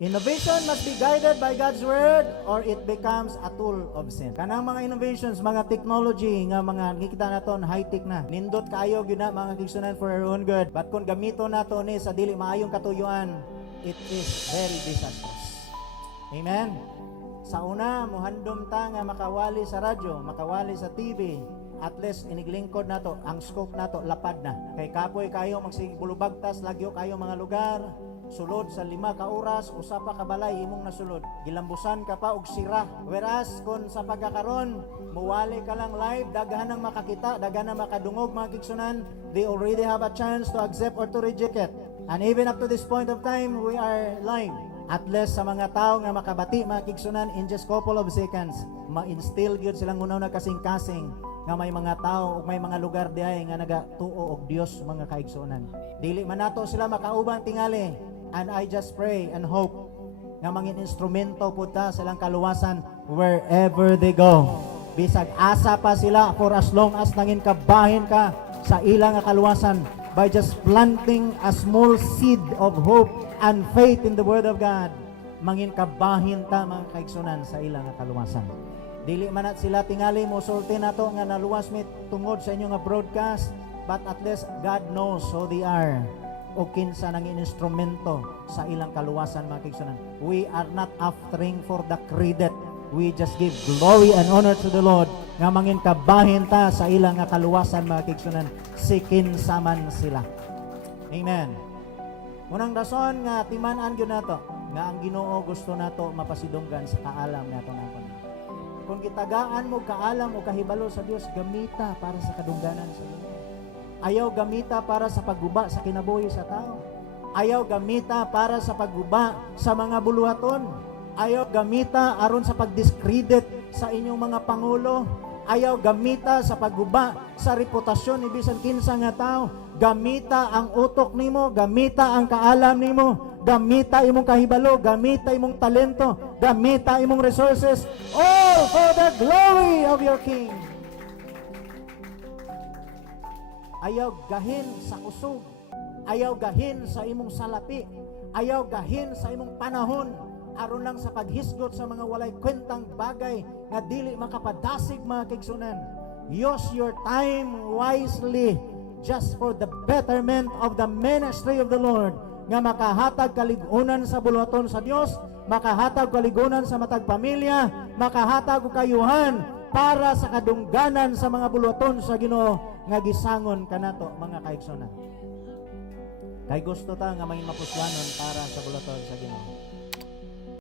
Innovation must be guided by God's Word or it becomes a tool of sin. Kanang mga innovations, mga technology, nga mga nakikita naton high-tech na. Nindot kayo gyud na mga kigsunan for our own good. But kung gamito nato ni sa dili maayong katuyuan, it is very disastrous. Amen. Sa una, muhandom ta nga makawali sa radyo, makawali sa TV. At least iniglingkod nato, ang scope nato lapad na. Kay kapoy kayo magsigulubagtas lagyo kayo mga lugar. Sulod sa 5 ka oras, usa pa ka balay imong nasulod. Gilambusan ka pa og sira. Whereas kung sa pagkakaron, muwali ka lang live, daghan ang makakita, daghan ang makadungog mga kigsunan, they already have a chance to accept or to reject it. And even up to this point of time, we are live. At least sa mga tao nga makabati mga kigsunan in just couple of seconds, ma-instill gyud silang unaw na kasing-kasing nga may mga tao o may mga lugar diay nga nagatuo og Dios mga kaigsunan. Dili man nato sila makauban tingali. And I just pray and hope nga mangin instrumento po ta silang kaluwasan wherever they go. Bisag asa pa sila for as long as nangin kabahin ka sa ilang kaluwasan by just planting a small seed of hope and faith in the Word of God. Mangin kabahin ta mga kaigsunan sa ilang kaluwasan. Dili man at sila tingali mo sulti nato nga naluwas mit tungod sa inyo nga broadcast, but at least God knows who they are o kinsa nang instrumento sa ilang kaluwasan mga kigsunan. We are not aftering for the credit. We just give glory and honor to the Lord nga mangin kabahin ta sa ilang kaluwasan mga kigsunan sikin saman sila. Amen. Unang rason nga timan-an gyud nato nga ang Ginoo gusto nato mapasidunggan sa kaalam nato naton. Kung gitagaan mo kaalam o kahibalo sa Dios, gamita para sa kadungganan sa Ginoo. Ayaw gamita para sa pagguba sa kinabuhi sa tao. Ayaw gamita para sa pagguba sa mga buluhaton. Ayaw gamita aron sa pagdiscredit sa inyong mga pangulo. Ayaw gamita sa pagguba sa reputasyon ni bisan kinsa nga tao. Gamita ang utok nimo, gamita ang kaalam nimo, gamita imong kahibalo, gamita imong talento, gamita imong resources, all for the glory of your King. Ayaw gahin sa kusog, ayaw gahin sa imong salapi, ayaw gahin sa imong panahon aron lang sa paghisgot sa mga walay kwentang bagay nga dili makapadasig mga kigsunan. Use your time wisely just for the betterment of the ministry of the Lord, nga makahatag kaligunan sa buluhaton sa Dios, makahatag kaligunan sa matag pamilya, makahatag og kayuhan para sa kadungganan sa mga buluhaton sa Ginoo nga gisangon kanato mga kaigsunan. Kay gusto ta nga may mapuslanon para sa buluhaton sa Ginoo.